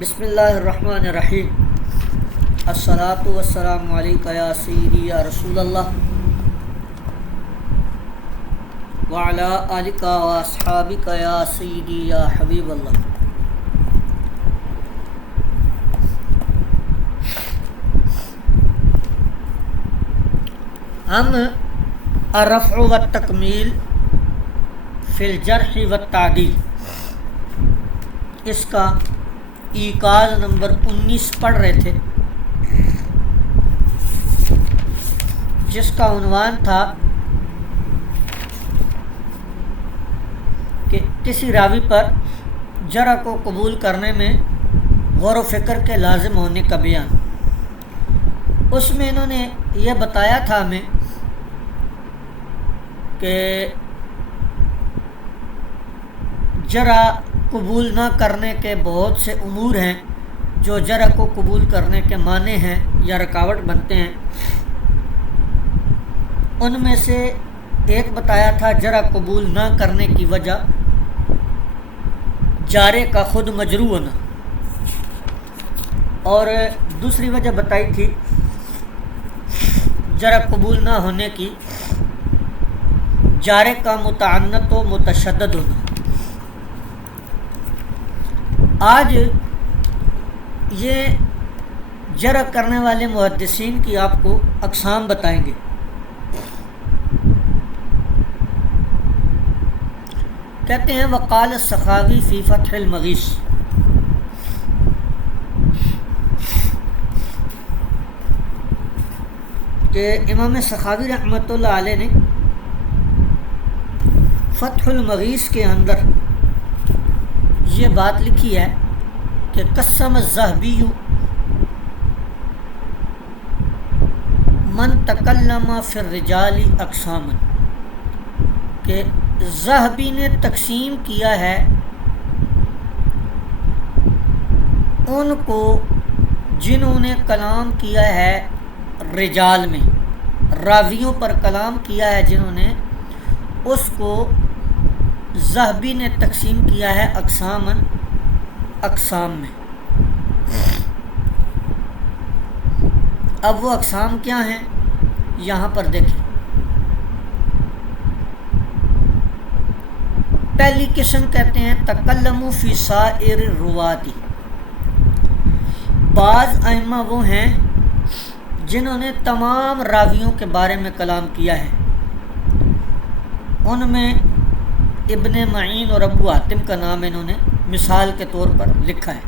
بسم اللہ الرحمن الرحیم۔ الصلاۃ والسلام علیکہ یا سیدی یا رسول اللہ وعلی آلکہ واصحابکہ یا سیدی یا حبیب اللہ۔ ہم الرفع والتکمیل فی الجرح والتعدیل اس کا ایقاظ نمبر 19 پڑھ رہے تھے، جس کا عنوان تھا کہ کسی راوی پر جرح کو قبول کرنے میں غور و فکر کے لازم ہونے کا بیان۔ اس میں انہوں نے یہ بتایا تھا ہمیں کہ جرح قبول نہ کرنے کے بہت سے امور ہیں جو جرح کو قبول کرنے کے معنی ہیں یا رکاوٹ بنتے ہیں۔ ان میں سے ایک بتایا تھا جرح قبول نہ کرنے کی وجہ جارے کا خود مجروح ہونا، اور دوسری وجہ بتائی تھی جرح قبول نہ ہونے کی جارے کا متعنت و متشدد ہونا۔ آج یہ جرح کرنے والے محدثین کی آپ کو اقسام بتائیں گے۔ کہتے ہیں وقال السخاوی فی فتح المغیث، کہ امام سخاوی رحمۃ اللہ علیہ نے فتح المغیث کے اندر یہ بات لکھی ہے کہ قسم الذہبی من تکلم فی الرجال اقساما، کہ ذہبی نے تقسیم کیا ہے ان کو جنہوں نے کلام کیا ہے رجال میں، راویوں پر کلام کیا ہے جنہوں نے، اس کو ذہبی نے تقسیم کیا ہے اقسام میں۔ اب وہ اقسام کیا ہیں یہاں پر دیکھیں۔ پہلی قسم کہتے ہیں تکلموا فی سائر الرواتی، بعض ائمہ وہ ہیں جنہوں نے تمام راویوں کے بارے میں کلام کیا ہے۔ ان میں ابن معین اور ابو حاتم کا نام انہوں نے مثال کے طور پر لکھا ہے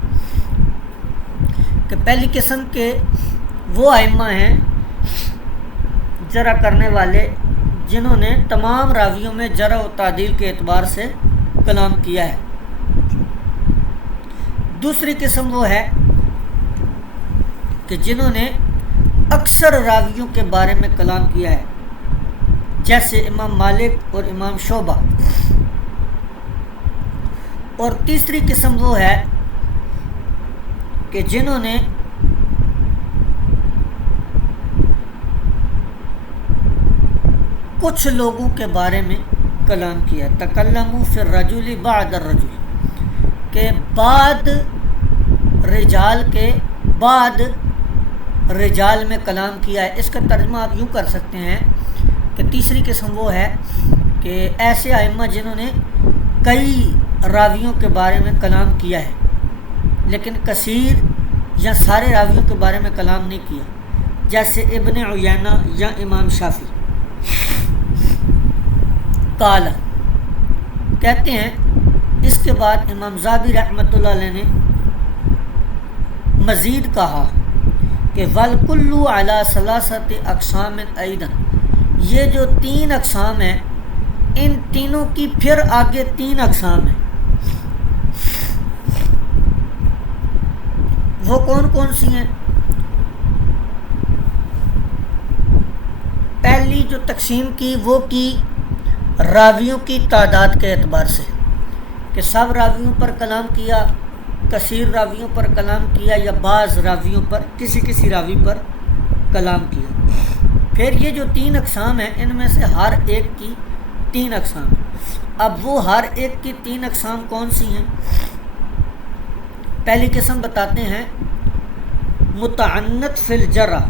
کہ پہلی قسم کے وہ ائمہ ہیں جرح کرنے والے جنہوں نے تمام راویوں میں جرح و تعدیل کے اعتبار سے کلام کیا ہے۔ دوسری قسم وہ ہے کہ جنہوں نے اکثر راویوں کے بارے میں کلام کیا ہے، جیسے امام مالک اور امام شعبہ۔ اور تیسری قسم وہ ہے کہ جنہوں نے کچھ لوگوں کے بارے میں کلام کیا ہے، تکلموا فی الرجل بعد الرجل، کہ بعد رجال کے بعد رجال میں کلام کیا ہے۔ اس کا ترجمہ آپ یوں کر سکتے ہیں کہ تیسری قسم وہ ہے کہ ایسے ائمہ جنہوں نے کئی راویوں کے بارے میں کلام کیا ہے لیکن کثیر یا سارے راویوں کے بارے میں کلام نہیں کیا، جیسے ابن عیینہ یا امام شافعی۔ قال، کہتے ہیں اس کے بعد امام ذہبی رحمۃ اللہ علیہ نے مزید کہا کہ وَالْكُلُّ عَلَى ثَلَاثَةِ أَقْسَامٍ أَيْضًا، یہ جو تین اقسام ہیں ان تینوں کی پھر آگے تین اقسام ہیں۔ وہ کون کون سی ہیں؟ پہلی جو تقسیم کی وہ کی راویوں کی تعداد کے اعتبار سے، کہ سب راویوں پر کلام کیا، کثیر راویوں پر کلام کیا، یا بعض راویوں پر کسی راوی پر کلام کیا۔ پھر یہ جو تین اقسام ہیں ان میں سے ہر ایک کی تین اقسام ہیں۔ اب وہ ہر ایک کی تین اقسام کون سی ہیں؟ پہلی قسم بتاتے ہیں متعنت فی الجرح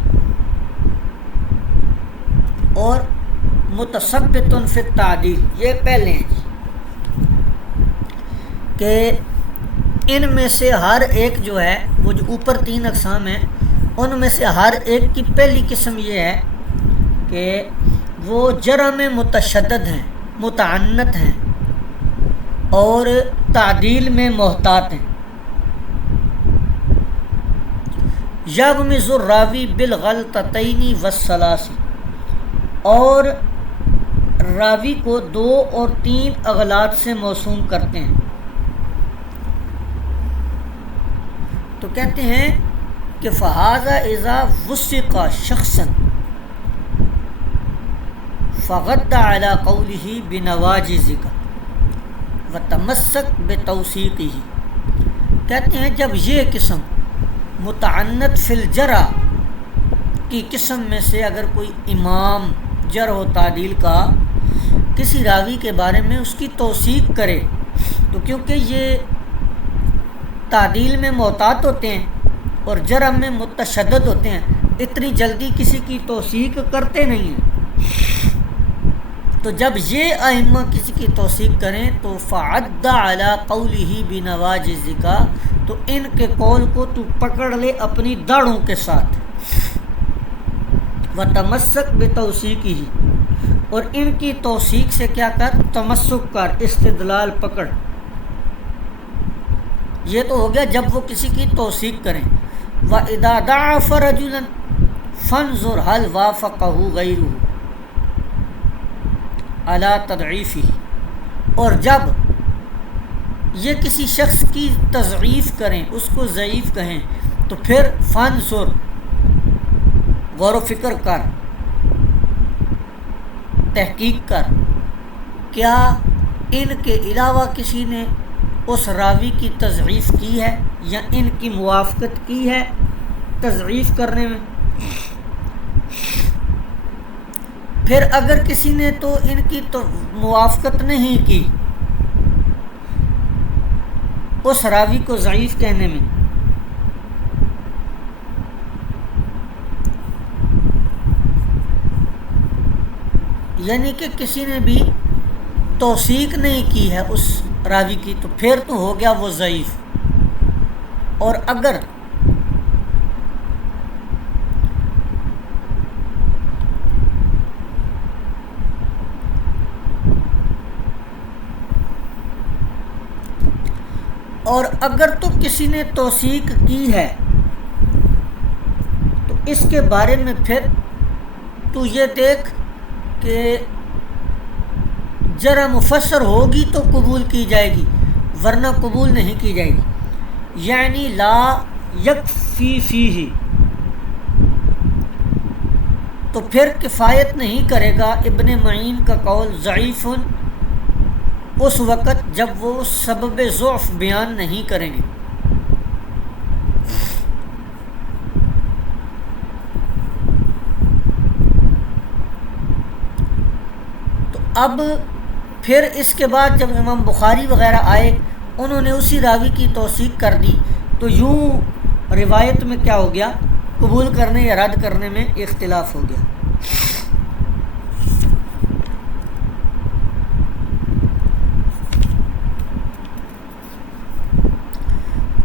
اور متثبت فی التعدیل. یہ پہلے ہیں جی کہ ان میں سے ہر ایک جو ہے وہ جو اوپر 3 اقسام ہیں ان میں سے ہر ایک کی پہلی قسم یہ ہے کہ وہ جرح میں متشدد ہیں، متعنت ہیں اور تعدیل میں محتاط ہیں. یغمز الراوی بالغلطتین والثلاث، اور راوی کو 2 اور 3 اغلاط سے موسوم کرتے ہیں. تو کہتے ہیں کہ فہذا اذا وثق شخصا فغد علی قوله بنواجذک وتمسک بتوثیقہ. کہتے ہیں جب یہ قسم متعنت فی الجرح کی قسم میں سے اگر کوئی امام جرح و تعدیل کا کسی راوی کے بارے میں اس کی توثیق کرے، تو کیونکہ یہ تعدیل میں محتاط ہوتے ہیں اور جرح میں متشدد ہوتے ہیں، اتنی جلدی کسی کی توثیق کرتے نہیں ہیں. تو جب یہ ائمہ کسی کی توثیق کریں تو فعد علی قولہ بنواجذک، تو ان کے قول کو تو پکڑ لے اپنی داڑھوں کے ساتھ. وتمسک بتوثیقہ، اور ان کی توثیق سے کیا کر، تمسک کر، استدلال پکڑ. یہ تو ہو گیا جب وہ کسی کی توثیق کریں. وَإِذَا ضَعَفَ رَجُلًا فَانظُرْ هَلْ وَافَقَهُ غَيْرُهُ عَلَى تَضْعِيفِهِ، اور جب یہ کسی شخص کی تضعیف کریں، اس کو ضعیف کہیں، تو پھر فَانظُرْ، غور و فکر کر، تحقیق کر، کیا ان کے علاوہ کسی نے اس راوی کی تضعیف کی ہے یا ان کی موافقت کی ہے تضعیف کرنے میں. پھر اگر کسی نے تو ان کی تو موافقت نہیں کی اس راوی کو ضعیف کہنے میں، یعنی کہ کسی نے بھی توثیق نہیں کی ہے اس راوی کی، تو پھر تو ہو گیا وہ ضعیف. اور اگر تو کسی نے توثیق کی ہے تو اس کے بارے میں پھر تو یہ دیکھ کہ جرح مفسر ہوگی تو قبول کی جائے گی ورنہ قبول نہیں کی جائے گی. یعنی لا یکفی فیہ، تو پھر کفایت نہیں کرے گا ابن معین کا قول ضعیف اس وقت جب وہ سبب ضعف بیان نہیں کریں گے. تو اب پھر اس کے بعد جب امام بخاری وغیرہ آئے، انہوں نے اسی راوی کی توثیق کر دی، تو یوں روایت میں کیا ہو گیا، قبول کرنے یا رد کرنے میں اختلاف ہو گیا.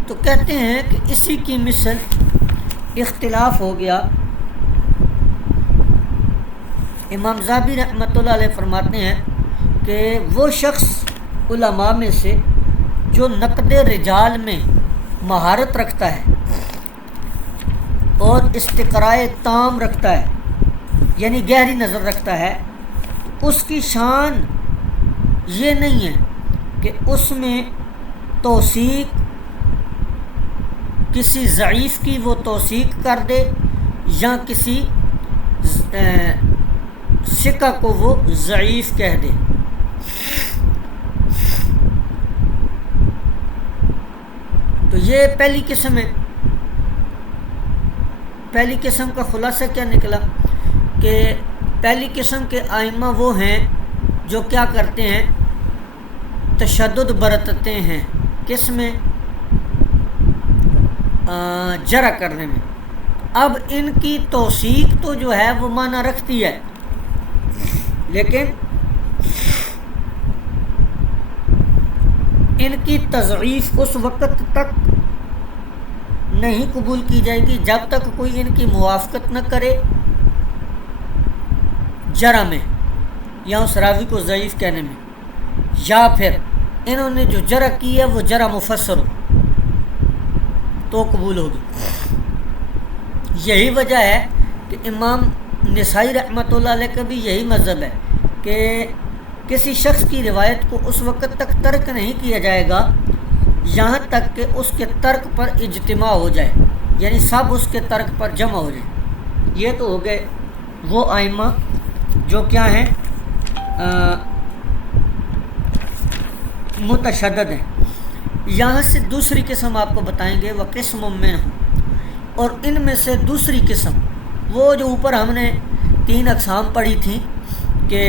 تو کہتے ہیں کہ اسی کی مثل اختلاف ہو گیا. امام ذہبی رحمۃ اللہ علیہ فرماتے ہیں کہ وہ شخص علماء میں سے جو نقد رجال میں مہارت رکھتا ہے اور استقراء تام رکھتا ہے، یعنی گہری نظر رکھتا ہے، اس کی شان یہ نہیں ہے کہ اس میں توثیق کسی ضعیف کی وہ توثیق کر دے یا کسی ثقہ کو وہ ضعیف کہہ دے. تو یہ پہلی قسم ہے. پہلی قسم کا خلاصہ کیا نکلا کہ پہلی قسم کے ائمہ وہ ہیں جو کیا کرتے ہیں، تشدد برتتے ہیں. کس میں؟ جرح کرنے میں. اب ان کی توثیق تو جو ہے وہ معنی رکھتی ہے، لیکن ان کی تضعیف اس وقت تک نہیں قبول کی جائے گی جب تک کوئی ان کی موافقت نہ کرے جرح میں یا اس راوی کو ضعیف کہنے میں، یا پھر انہوں نے جو جرح کی ہے وہ جرح مفسر ہو تو قبول ہوگی. یہی وجہ ہے کہ امام نسائی رحمۃ اللہ علیہ کا بھی یہی مذہب ہے کہ کسی شخص کی روایت کو اس وقت تک ترک نہیں کیا جائے گا یہاں تک کہ اس کے ترک پر اجتماع ہو جائے، یعنی سب اس کے ترک پر جمع ہو جائے. یہ تو ہو گئے وہ ائمہ جو کیا ہیں متشدد ہیں. یہاں سے دوسری قسم آپ کو بتائیں گے، وہ قسم میں ہوں، اور ان میں سے دوسری قسم وہ جو اوپر ہم نے 3 اقسام پڑھی تھیں کہ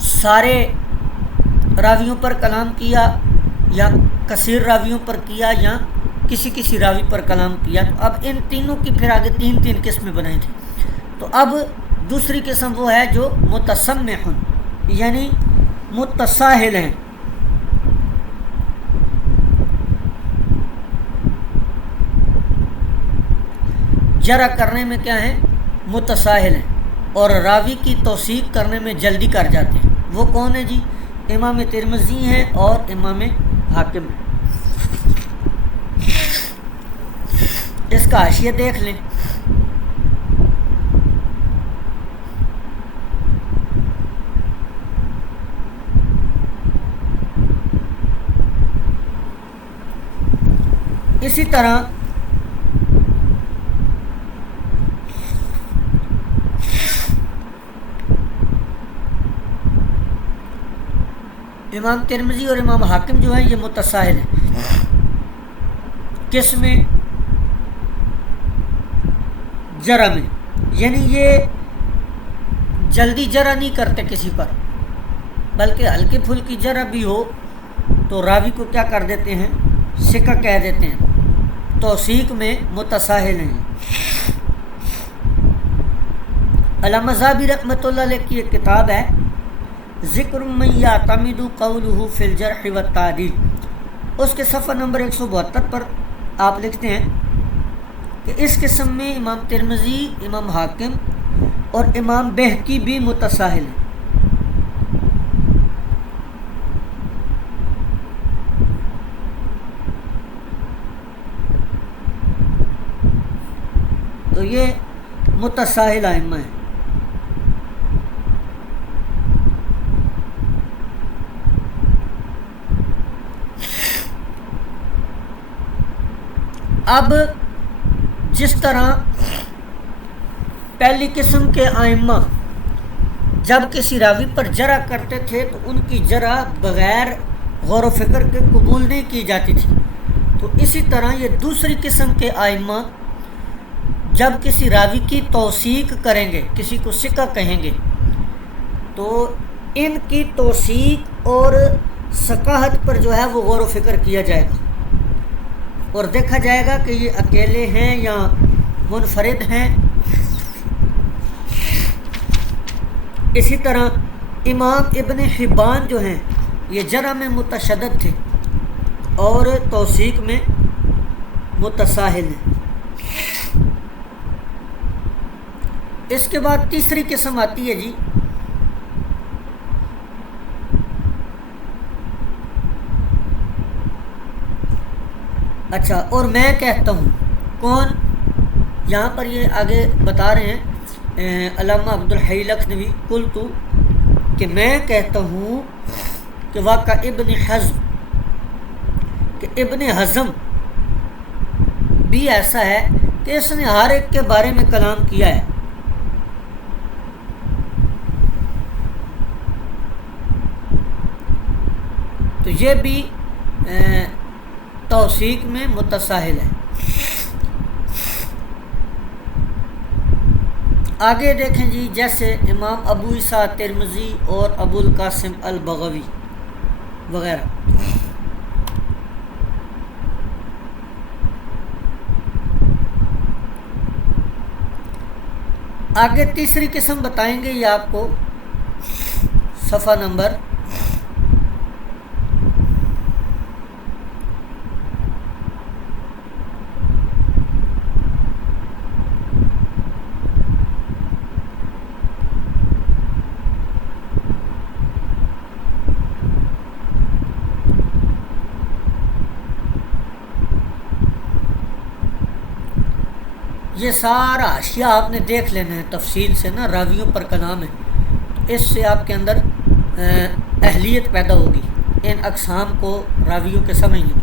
سارے راویوں پر کلام کیا یا کثیر راویوں پر کیا یا کسی راوی پر کلام کیا. تو اب ان تینوں کی پھر آگے 3 قسمیں بنائی تھیں. تو اب دوسری قسم وہ ہے جو متسمح یعنی متساہل ہیں. جرح کرنے میں کیا ہیں؟ متساہل ہیں، اور راوی کی توثیق کرنے میں جلدی کر جاتے ہیں. وہ کون ہیں جی؟ امام ترمذی ہیں اور امام حاکم ہیں. اس کا حاشیہ دیکھ لیں. اسی طرح امام ترمذی اور امام حاکم جو ہیں یہ متساہل ہیں. کس میں؟ جرح میں، یعنی یہ جلدی جرح نہیں کرتے کسی پر، بلکہ ہلکی پھلکی جرح بھی ہو تو راوی کو کیا کر دیتے ہیں؟ ثقہ کہہ دیتے ہیں. توثیق میں متساہل ہیں. علامہ ذہبی رحمۃ اللہ علیہ کی ایک کتاب ہے ذکر من یعتمد قولہ فی الجرح والتعدیل، اس کے صفحہ نمبر 172 پر آپ لکھتے ہیں کہ اس قسم میں امام ترمذی، امام حاکم اور امام بہقی بھی متساہل ہیں. تو یہ متساہل ائمہ ہیں. اب جس طرح پہلی قسم کے ائمہ جب کسی راوی پر جرح کرتے تھے تو ان کی جرح بغیر غور و فکر کے قبول نہیں کی جاتی تھی، تو اسی طرح یہ دوسری قسم کے ائمہ جب کسی راوی کی توثیق کریں گے، کسی کو ثقہ کہیں گے، تو ان کی توثیق اور ثقاہت پر جو ہے وہ غور و فکر کیا جائے گا اور دیکھا جائے گا کہ یہ اکیلے ہیں یا منفرد ہیں. اسی طرح امام ابن حبان جو ہیں یہ جرح میں متشدد تھے اور توثیق میں متساہل ہیں. اس کے بعد تیسری قسم آتی ہے جی اچھا، اور میں کہتا ہوں، کون؟ یہاں پر یہ آگے بتا رہے ہیں علامہ عبدالحی لکھنوی، قلت کہ میں کہتا ہوں کہ واقع ابن حزم، کہ ابن حزم بھی ایسا ہے کہ اس نے ہر ایک کے بارے میں کلام کیا ہے. تو یہ بھی توثیق میں متساہل ہے. آگے دیکھیں جی، جیسے امام ابو عیسیٰ ترمذی اور ابو القاسم البغوی وغیرہ. آگے تیسری قسم بتائیں گے، یہ آپ کو صفحہ نمبر یہ سارا اشیاء آپ نے دیکھ لینا ہے تفصیل سے نا، راویوں پر کلام ہے، اس سے آپ کے اندر اہلیت پیدا ہوگی ان اقسام کو راویوں کے سمجھنے کی۔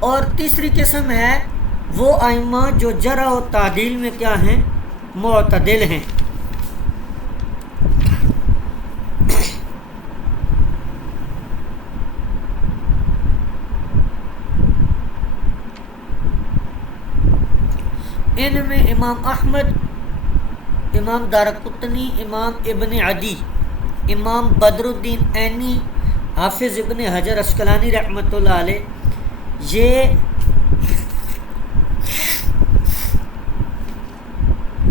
اور تیسری قسم ہے وہ ائمہ جو جرح و تعدیل میں کیا ہیں؟ معتدل ہیں۔ ان میں امام احمد، امام دارقطنی، امام ابن عدی، امام بدر الدین عینی، حافظ ابن حجر عسقلانی رحمۃ اللہ علیہ، یہ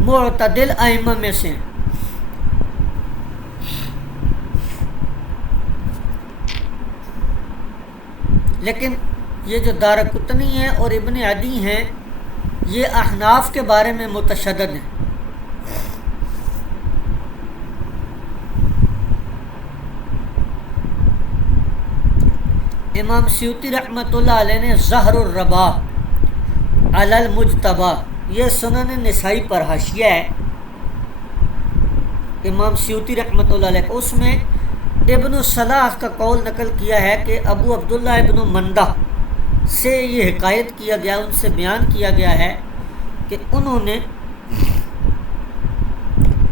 معتدل ائمہ میں سے ہیں۔ لیکن یہ جو دارقطنی ہیں اور ابن عدی ہیں، یہ احناف کے بارے میں متشدد ہیں۔ امام سیوطی رحمۃ اللہ علیہ نے زہر الرباح علی المجتبی، یہ سنن نسائی پر حاشیہ ہے امام سیوطی رحمۃ اللہ علیہ، اس میں ابن الصلاح کا قول نقل کیا ہے کہ ابو عبداللہ ابن مندہ سے یہ حکایت کیا گیا، ان سے بیان کیا گیا ہے کہ انہوں نے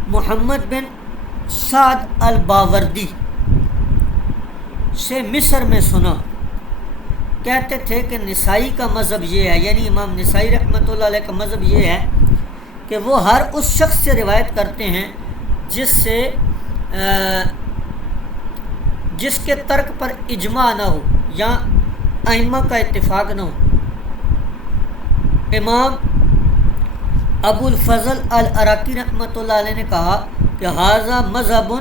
محمد بن سعد الباوردی سے مصر میں سنا، کہتے تھے کہ نسائی کا مذہب یہ ہے، یعنی امام نسائی رحمۃ اللہ علیہ کا مذہب یہ ہے کہ وہ ہر اس شخص سے روایت کرتے ہیں جس کے ترک پر اجماع نہ ہو یا ائمہ کا اتفاق نہ ہو۔ امام ابو الفضل العراقی رحمۃ اللہ علیہ نے کہا کہ ھذا مذہب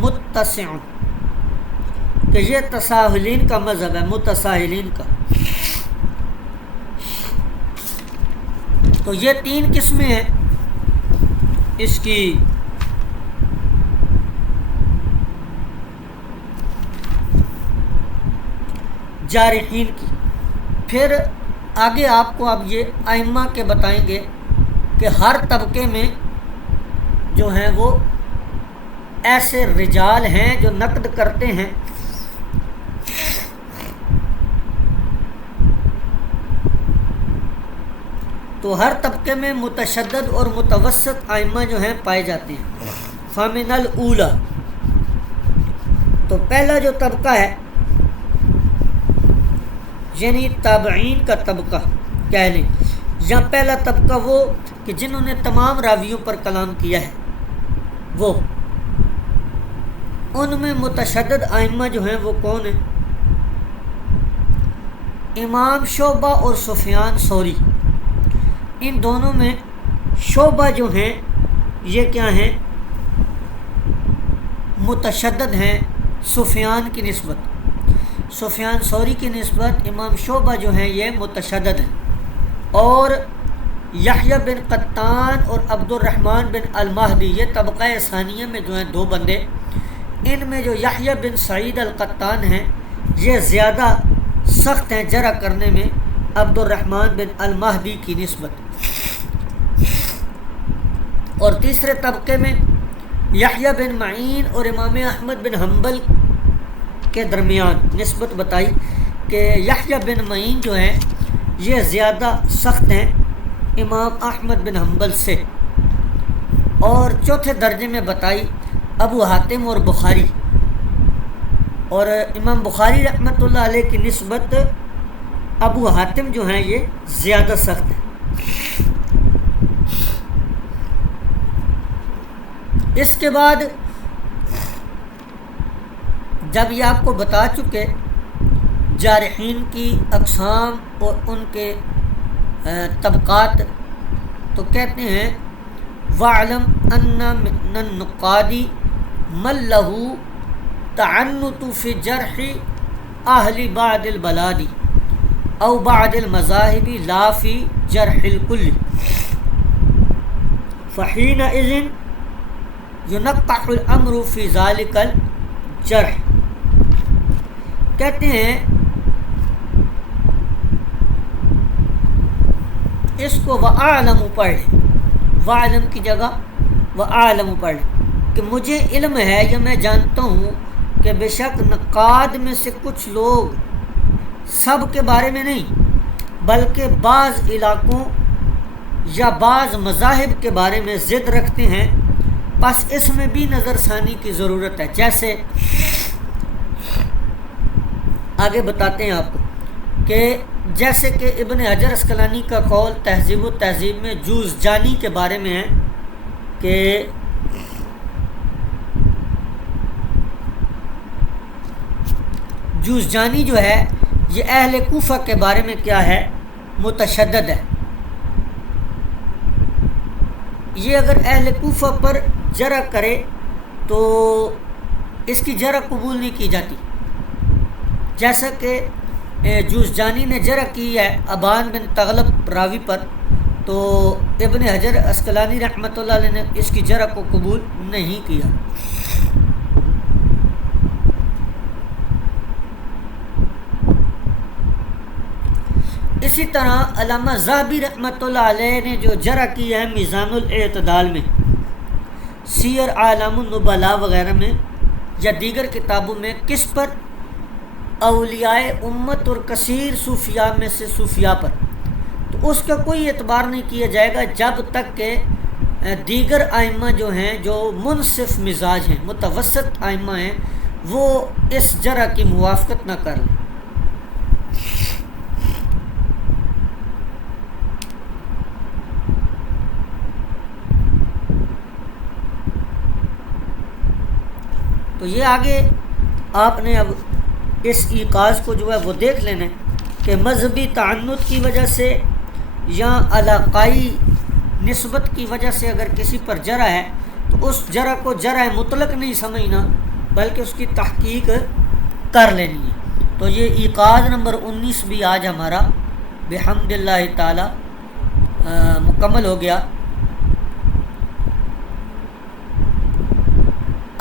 متسع، کہ یہ تساہلین کا مذہب ہے، متساہلین کا۔ تو یہ تین قسمیں ہیں اس کی۔ جارحین کی۔ پھر آگے آپ کو اب یہ ائمہ کے بتائیں گے کہ ہر طبقے میں جو ہیں وہ ایسے رجال ہیں جو نقد کرتے ہیں، تو ہر طبقے میں متشدد اور متوسط ائمہ جو ہیں پائے جاتے ہیں۔ فمن الاولی، تو پہلا جو طبقہ ہے یعنی تابعین کا طبقہ کہہ لیں، یا پہلا طبقہ وہ کہ جنہوں نے تمام راویوں پر کلام کیا ہے، وہ ان میں متشدد ائمہ جو ہیں وہ کون ہیں؟ امام شعبہ اور سفیان ثوری، ان دونوں میں شعبہ جو ہیں یہ کیا ہیں؟ متشدد ہیں سفیان کی نسبت، سفیان ثوری کی نسبت امام شعبہ جو ہیں یہ متشدد ہیں۔ اور یحییٰ بن قطان اور عبد الرحمن بن المہدی، یہ طبقہ ثانیہ میں جو ہیں دو بندے، ان میں جو یحییٰ بن سعید القطان ہیں یہ زیادہ سخت ہیں جرح کرنے میں عبد الرحمن بن المہدی کی نسبت۔ اور تیسرے طبقے میں یحییٰ بن معین اور امام احمد بن حنبل کے درمیان نسبت بتائی کہ یحییٰ بن معین جو ہیں یہ زیادہ سخت ہیں امام احمد بن حنبل سے۔ اور چوتھے درجے میں بتائی ابو حاتم اور بخاری، اور امام بخاری رحمۃ اللہ علیہ کی نسبت ابو حاتم جو ہیں یہ زیادہ سخت ہیں۔ اس کے بعد جب یہ آپ کو بتا چکے جارحین کی اقسام اور ان کے طبقات، تو کہتے ہیں وَعْلَمْ أَنَّ مِنَ النُّقَادِ مَن لَهُ تَعَنُّتُ فِي جَرْحِ أَهْلِ بَعْضِ الْبَلَادِ أَوْ بَعْضِ الْمَذَاهِبِ لَا فِي جَرْحِ الْكُلِّ فَحِينَئِذٍ يُنَقَّحُ الْأَمْرُ فِي ذَلِكَ الْجَرْحِ. کہتے ہیں اس کو وَأَعْلَمُ پڑھ لیں، وَأَعْلَمُ کی جگہ وَأَعْلَمُ پڑھ لیں کہ مجھے علم ہے یا میں جانتا ہوں کہ بے شک نقاد میں سے کچھ لوگ سب کے بارے میں نہیں بلکہ بعض علاقوں یا بعض مذاہب کے بارے میں ضد رکھتے ہیں، بس اس میں بھی نظر ثانی کی ضرورت ہے. جیسے آگے بتاتے ہیں آپ کو کہ جیسے کہ ابن حجر اسقلانی کا قول تہذیب و تہذیب میں جوزجانی کے بارے میں ہے کہ جوزجانی جو ہے یہ اہل کوفہ کے بارے میں کیا ہے، متشدد ہے. یہ اگر اہل کوفہ پر جرح کرے تو اس کی جرح قبول نہیں کی جاتی، جیسا کہ جوزجانی نے جرح کی ہے ابان بن تغلب راوی پر، تو ابن حجر اسقلانی رحمۃ اللہ علیہ نے اس کی جرح کو قبول نہیں کیا. اسی طرح علامہ ذہبی رحمۃ اللہ علیہ نے جو جرح کی ہے میزان الاعتدال میں، سیر اعلام النبلاء وغیرہ میں یا دیگر کتابوں میں، کس پر؟ اولیاء امت اور کثیر صوفیاء میں سے صوفیاء پر. تو اس کا کوئی اعتبار نہیں کیا جائے گا جب تک کہ دیگر ائمہ جو ہیں جو منصف مزاج ہیں، متوسط ائمہ ہیں، وہ اس جرح کی موافقت نہ کر لیں. تو یہ آگے آپ نے اب اس ایقاظ کو جو ہے وہ دیکھ لینا ہے کہ مذہبی تعنت کی وجہ سے یا علاقائی نسبت کی وجہ سے اگر کسی پر جرح ہے تو اس جرح کو جرح مطلق نہیں سمجھنا بلکہ اس کی تحقیق کر لینی ہے. تو یہ ایقاظ نمبر 19 بھی آج ہمارا بحمد اللہ تعالی مکمل ہو گیا.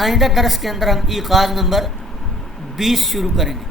آئندہ درس کے اندر ہم ایقاظ نمبر 20 شروع کریں گے.